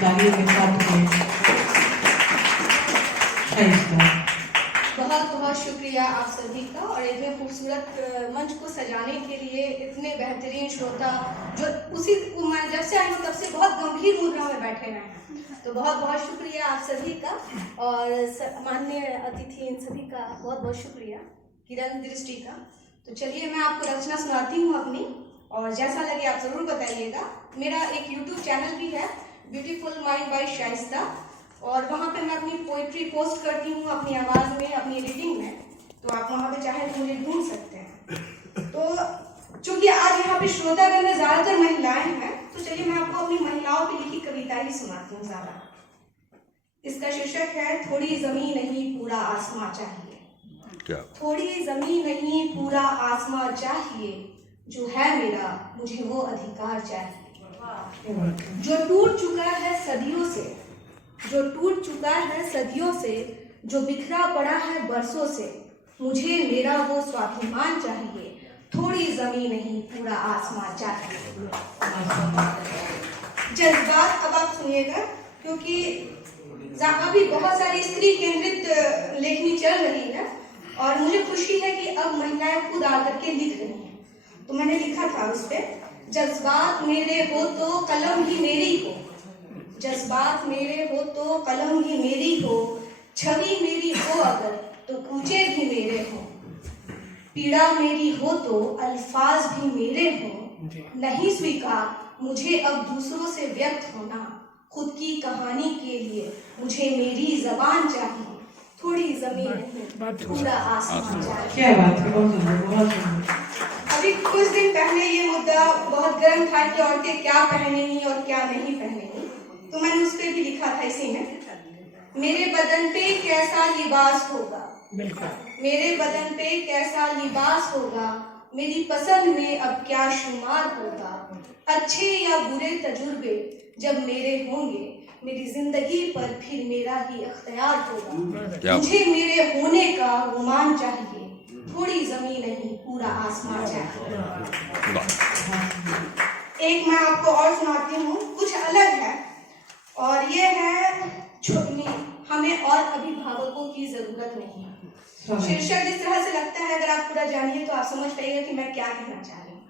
तालियों के साथ बहुत बहुत शुक्रिया आप सभी का, और इतने खूबसूरत मंच को सजाने के लिए इतने बेहतरीन श्रोता जो मैं जब से आई हूँ तब से बहुत गंभीर मुद्रा में बैठे हुए हैं, तो बहुत बहुत शुक्रिया आप सभी का। और माननीय अतिथि इन सभी का बहुत बहुत शुक्रिया, किरण दृष्टि का। तो चलिए मैं आपको रचना सुनाती हूँ अपनी, और जैसा लगे आप ज़रूर बताइएगा। मेरा एक यूट्यूब चैनल भी है, ब्यूटीफुल माइंड बाय शाइस्ता, और वहाँ पे मैं अपनी पोइट्री पोस्ट करती हूँ अपनी आवाज़ में, अपनी एडिटिंग में, तो आप वहाँ पे चाहे तो मुझे ढूंढ सकते हैं। तो चूंकि आज यहाँ पे श्रोतागण में ज़्यादातर महिलाएं हैं, तो चलिए मैं आपको अपनी महिलाओं की लिखी कविता ही सुनाती हूँ ज़्यादा। इसका शीर्षक है थोड़ी ज़मीन नहीं पूरा आसमां चाहिए। थोड़ी ज़मीन नहीं पूरा आसमां चाहिए, जो है मेरा मुझे वो अधिकार चाहिए। जो टूट चुका है सदियों से, जो टूट चुका है सदियों से, जो बिखरा पड़ा है बरसों से, मुझे मेरा वो स्वाभिमान चाहिए। थोड़ी जमीन नहीं पूरा आसमां चाहिए। जज्बात अब आप सुनिएगा, क्योंकि अभी बहुत सारी स्त्री केंद्रित लेखनी चल रही है, और मुझे खुशी है कि अब महिलाएं खुद आकर के लिख रही हैं। तो मैंने लिखा था उस पर, जज्बात मेरे हो तो कलम ही मेरी हो, जज्बात मेरे हो तो कलम ही मेरी हो, छवि मेरी हो अगर तो कूचे भी मेरे हो, पीड़ा मेरी हो तो अल्फाज भी मेरे हो, नहीं स्वीकार मुझे अब दूसरों से व्यक्त होना, खुद की कहानी के लिए मुझे मेरी जबान चाहिए। थोड़ी जमीन नहीं पूरा आसमान चाहिए। क्या बात है, बहुत सुंदर, बहुत सुंदर। अभी कुछ दिन पहले ये मुद्दा बहुत गर्म था कि औरतें क्या पहनेंगी और क्या नहीं पहनेंगी, तो मैंने उस पर भी लिखा था इसी में, मेरे बदन पे कैसा लिबास होगा, मेरे बदन पे कैसा लिबास होगा, मेरी पसंद में अब क्या शुमार होगा, अच्छे या बुरे तजुर्बे जब मेरे होंगे, मेरी जिंदगी पर फिर मेरा ही अख्तियार होगा, मुझे मेरे होने का गुमान चाहिए। थोड़ी जमीन नहीं पूरा आसमान चाहिए। एक मैं आपको और सुनाती हूँ, कुछ अलग है, और ये है हमें और अभिभावकों की जरूरत नहीं है। शीर्षक जिस तरह से लगता है, अगर आप पूरा जानिए तो आप समझ पाइएगा कि मैं क्या कहना चाह रही हूँ।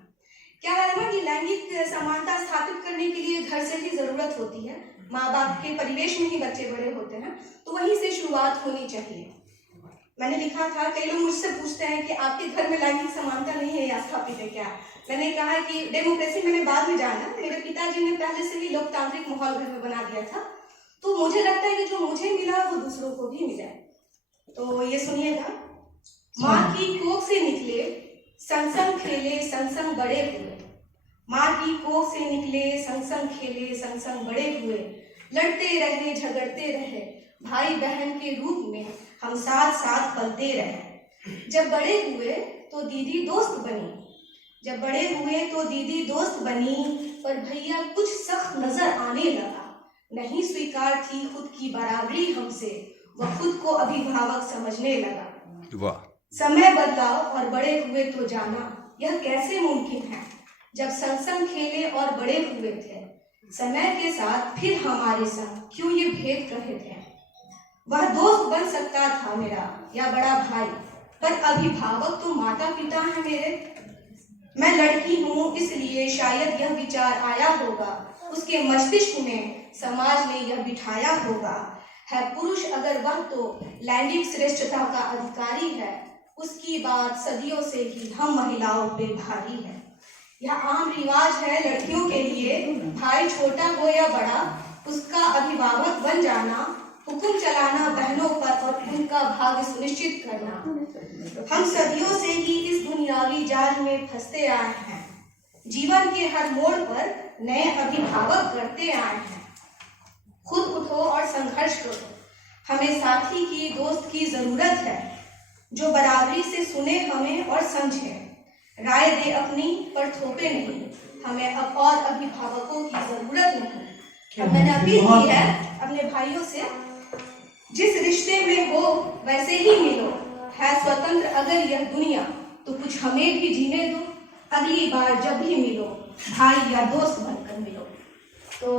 क्या है ना कि लैंगिक समानता स्थापित करने के लिए घर से ही जरूरत होती है, माँ बाप के परिवेश में ही बच्चे बड़े होते हैं, तो वहीं से शुरुआत होनी चाहिए। मैंने लिखा था, कई लोग मुझसे पूछते हैं कि आपके घर में लैंगिक समानता नहीं है या स्थापित है क्या। मैंने कहा कि डेमोक्रेसी मैंने बाद में जाना, मेरे पिताजी ने पहले से ही लोकतांत्रिक माहौल घर में बना दिया था, तो मुझे लगता है कि जो मुझे मिला वो दूसरों को भी मिला। तो ये सुनिएगा, माँ की कोख से निकले संग संग खेले संग संग बड़े हुए, माँ की कोख से निकले संग संग खेले संग संग बड़े हुए, लड़ते रहे झगड़ते रहे भाई बहन के रूप में हम साथ साथ पलते रहे। जब बड़े हुए तो दीदी दोस्त बनी, जब बड़े हुए तो दीदी दोस्त बनी, पर भैया कुछ सख्त नजर आने लगा, नहीं स्वीकार थी खुद की बराबरी हमसे, वह खुद को अभिभावक समझने लगा। समय बदला और बड़े हुए तो जाना यह कैसे मुमकिन है, जब संग संग खेले और बड़े हुए थे, समय के साथ फिर हमारे संग क्यों ये भेद रहे थे। वह दोस्त बन सकता था मेरा या बड़ा भाई, पर अभिभावक तो माता पिता हैं मेरे। मैं लड़की हूँ इसलिए शायद यह विचार आया होगा, उसके मस्तिष्क में समाज ने यह बिठाया होगा, है पुरुष अगर वह तो लैंगिक श्रेष्ठता का अधिकारी है, उसकी बात सदियों से ही हम महिलाओं पे भारी है। यह आम रिवाज है लड़कियों के लिए, भाई छोटा हो या बड़ा उसका अभिभावक बन जाना, हुक्म चलाना बहनों पर और उनका भाग्य सुनिश्चित करना। हम सदियों से ही इस दुनियावी जाल में फंसते आए हैं, जीवन के हर मोड़ पर नए अभिभावक करते आए हैं। खुद उठो और संघर्ष करो, हमें साथी की दोस्त की जरूरत है, जो बराबरी से सुने हमें और समझे, राय दे अपनी पर थोपे नहीं, हमें अब और अभिभावकों की जरूरत नहीं। अब मैंने अपील की है अपने भाइयों से, जिस रिश्ते में हो वैसे ही मिलो, है स्वतंत्र अगर यह दुनिया तो कुछ हमें भी जीने दो, अगली बार जब भी मिलो भाई या दोस्त बनकर मिलो। तो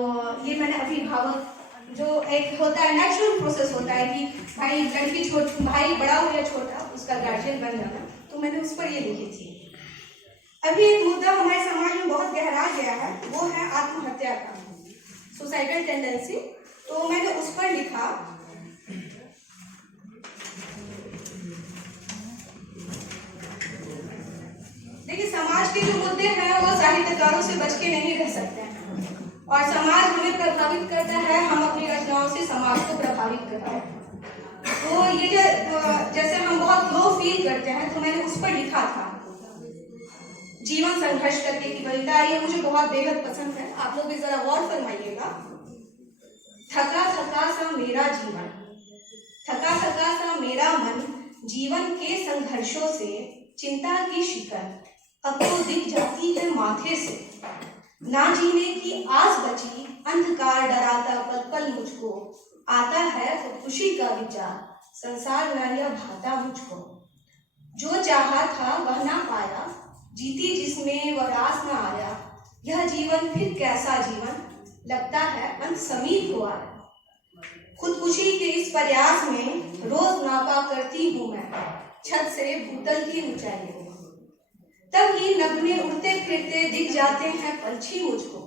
ये मैंने अभिभावक जो एक होता है नेचुरल प्रोसेस होता है कि भाई लड़की भाई बड़ा हो या छोटा उसका गार्जियन बन जाना, तो मैंने उस पर ये लिखी थी। अभी एक मुद्दा हमारे समाज में बहुत गहरा गया है, वो है आत्महत्या का, सुसाइडल टेंडेंसी। तो मैंने उस पर लिखा, देखिए समाज के जो मुद्दे हैं वो साहित्यकारों से बच के नहीं रह सकते हैं, और समाज हमें प्रभावित करता है, हम अपनी रचनाओं से समाज को प्रभावित करते हैं। तो ये जैसे हम बहुत लो फील करते हैं, तो मैंने उस पर लिखा था जीवन संघर्ष करके की कविता। ये मुझे बहुत बेहद पसंद है, आप लोग भी जरा गौर फरमाइएगा। थका थका सा मेरा जीवन, थका थका सा मेरा मन, जीवन के संघर्षों से चिंता की शिकन अब तो दिख जाती है माथे से। ना जीने की आस बची, अंधकार डराता पल पल मुझको, आता है खुदकुशी का विचार, संसार न यह भाता मुझको। जो चाहा था वह ना पाया, जीती जिसमें वह रास न आया, यह जीवन फिर कैसा जीवन, लगता है अंत समीप हो आया। खुदकुशी के इस प्रयास में रोज नापा करती हूँ मैं, छत से भूतल की ऊंचाई। तभी नगमे उड़ते फिरते दिख जाते हैं पंछी मुझको,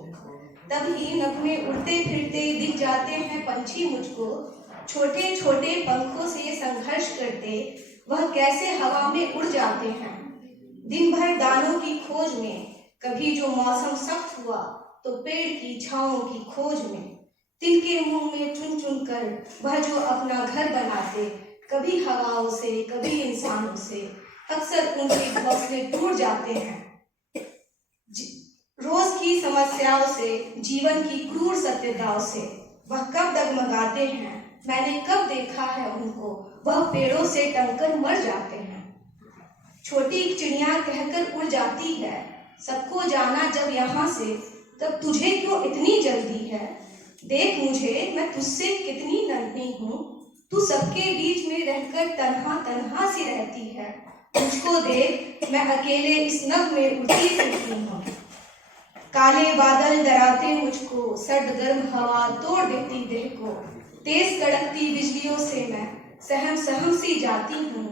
तभी नगमे उड़ते फिरते दिख जाते हैं पंछी मुझको। छोटे छोटे पंखों से संघर्ष करते वह कैसे हवा में उड़ जाते हैं, दिन भर दानों की खोज में। कभी जो मौसम सख्त हुआ तो पेड़ की छांवों की खोज में, तिनके मुंह में चुन चुन कर वह जो अपना घर बनाते, कभी हवाओं से कभी इंसानों से, अक्सर उनके घोंसले टूट जाते हैं। रोज की समस्याओं से, जीवन की क्रूर सत्यताओं से वह कब डगमगाते हैं, मैंने कब देखा है उनको, वह पेड़ों से टंगकर मर जाते हैं। छोटी चिड़िया कहकर उड़ जाती है, सबको जाना जब यहाँ से, तब तुझे क्यों इतनी जल्दी है। देख मुझे, मैं तुझसे कितनी नन्ही हूँ, तू सबके बीच में रहकर तन्हा तन्हा सी रहती है। मुझको देख, मैं अकेले इस नभ में उड़ती फिरती हूँ। काले बादल डराते मुझको, सर्द गर्म हवा तोड़ देती देह को, तेज कड़कती बिजलियों से मैं सहम सहम सी जाती हूँ।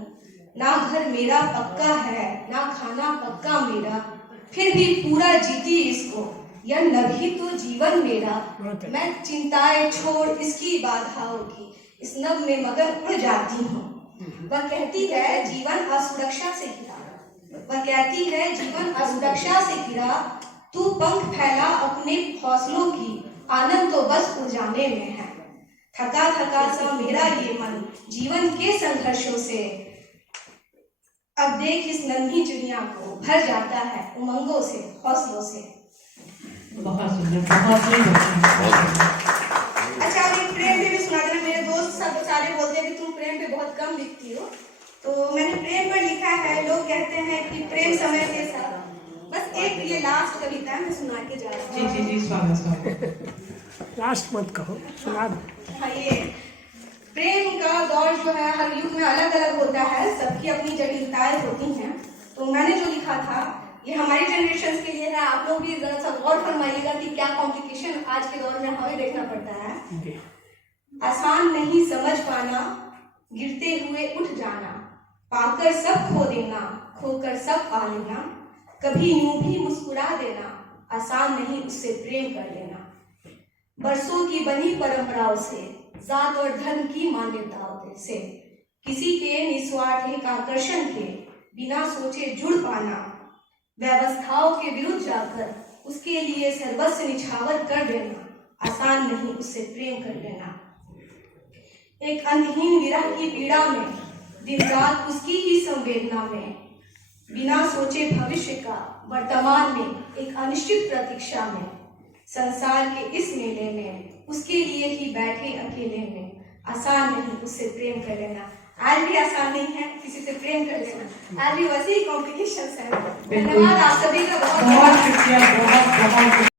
ना घर मेरा पक्का है, ना खाना पक्का मेरा, फिर भी पूरा जीती इसको, यह नभी तो जीवन मेरा। मैं चिंताएं छोड़ इसकी बाधाओं की, इस नभ में मगर उड़ जाती हूँ। वह कहती है जीवन असुरक्षा से घिरा, वह कहती है जीवन असुरक्षा से घिरा, तू पंख फैला अपने हौसलों की, आनंद तो बस उड़ जाने में है। थका थका सा मेरा ये मन, जीवन के संघर्षों से, अब देख इस नन्ही चिड़िया को भर जाता है उमंगों से, हौसलों से। बहुत सुंदर, बहुत सुंदर। अच्छा, अब एक प्रेम पे भी सुना देना। मेरे दोस्त सब सारे बोलते हैं कि तुम प्रेम पे बहुत कम लिखती हो, तो मैंने प्रेम पर लिखा है। लोग कहते हैं कि प्रेम समय के साथ, बस एक ये लास्ट कविता मैं सुना के जा रही हूँ। जी स्वागत। लास्ट मत कहो, सुना दो। हाँ, ये प्रेम का दौर जो है हर युग में अलग अलग होता है, सबकी अपनी जटिलताएं होती हैं। तो मैंने जो लिखा था ये हमारी जनरेशन के लिए है, आप लोग भी जरा सा गौर फरमाइएगा कि क्या कॉम्प्लिकेशन आज के दौर में हमें देखना पड़ता है। आसान नहीं समझ पाना, गिरते हुए उठ जाना, पाकर सब खो देना, खोकर सब पा लेना, कभी यूं भी मुस्कुरा देना, आसान नहीं उससे प्रेम कर लेना। बरसों की बनी परंपराओं से, जात और धर्म की मान्यताओं से, किसी के निस्वार्थ आकर्षण के बिना सोचे जुड़ पाना, व्यवस्थाओं के विरुद्ध जाकर उसके लिए सर्वस्व निछावर कर देना, आसान नहीं उससे प्रेम कर लेना। एक अंतहीन विरह की पीड़ा में, दिन रात उसकी ही संवेदना में, बिना सोचे भविष्य का वर्तमान में एक अनिश्चित प्रतीक्षा में, संसार के इस मेले में उसके लिए ही बैठे अकेले में, आसान नहीं उससे प्रेम कर लेना। आज भी आसान नहीं है किसी से प्रेम कर लेना, आज भी वैसे ही कॉम्प्लिकेशंस है। धन्यवाद आप सभी का बहुत शुक्रिया, बहुत बहुत